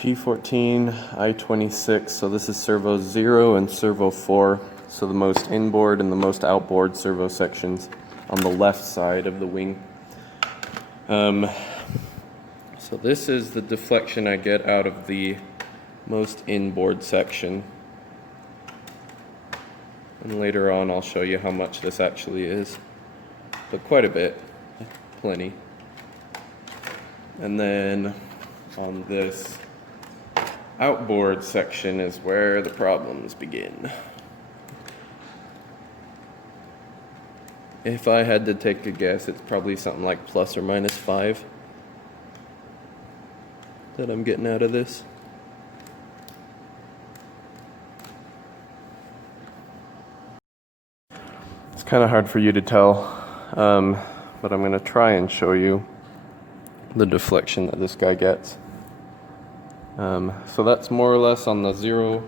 P14I26, so this is servo 0 and servo 4, so the most inboard and the most outboard servo sections on the left side of the wing. So this is the deflection I get out of the most inboard section. And later on I'll show you how much this actually is, but quite a bit, plenty. And then on this outboard section is where the problems begin. If I had to take a guess, it's probably something like plus or minus 5 that I'm getting out of this. It's kind of hard for you to tell, but I'm going to try and show you the deflection that this guy gets. So that's more or less on the 0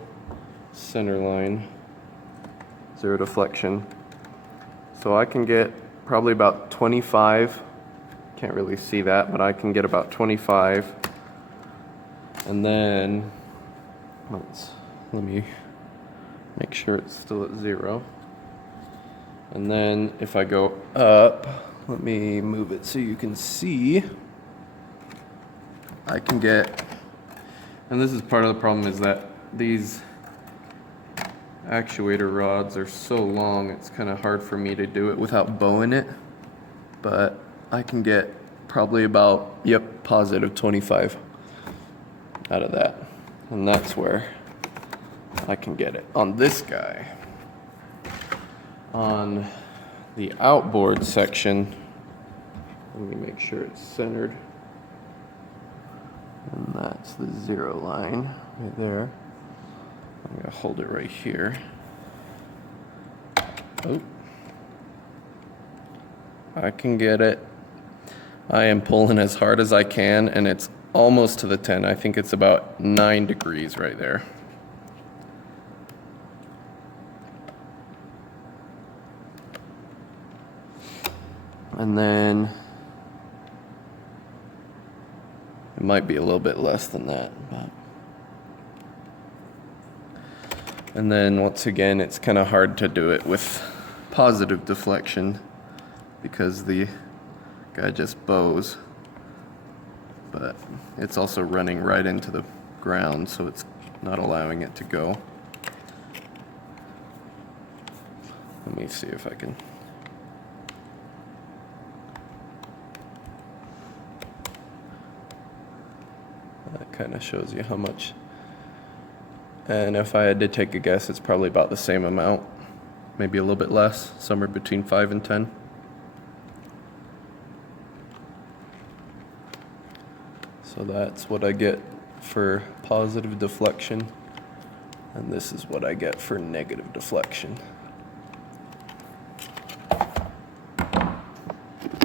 center line, 0 deflection. So I can get probably about 25, can't really see that, but I can get about 25. And then, let me make sure it's still at 0. And then if I go up, let me move it so you can see, I can get, and this is part of the problem, is that these actuator rods are so long, it's kind of hard for me to do it without bowing it, but I can get probably about, yep, positive 25 out of that. And that's where I can get it. On this guy, on the outboard section, let me make sure it's centered. And that's the 0 line right there. I'm going to hold it right here. Oh. I can get it. I am pulling as hard as I can, and it's almost to the 10. I think it's about 9 degrees right there. And then it might be a little bit less than that, but. And then once again, it's kind of hard to do it with positive deflection because the guy just bows, but it's also running right into the ground, so it's not allowing it to go. Let me see if I can. That kind of shows you how much. And if I had to take a guess, it's probably about the same amount, maybe a little bit less, somewhere between 5 and 10. So that's what I get for positive deflection, and this is what I get for negative deflection.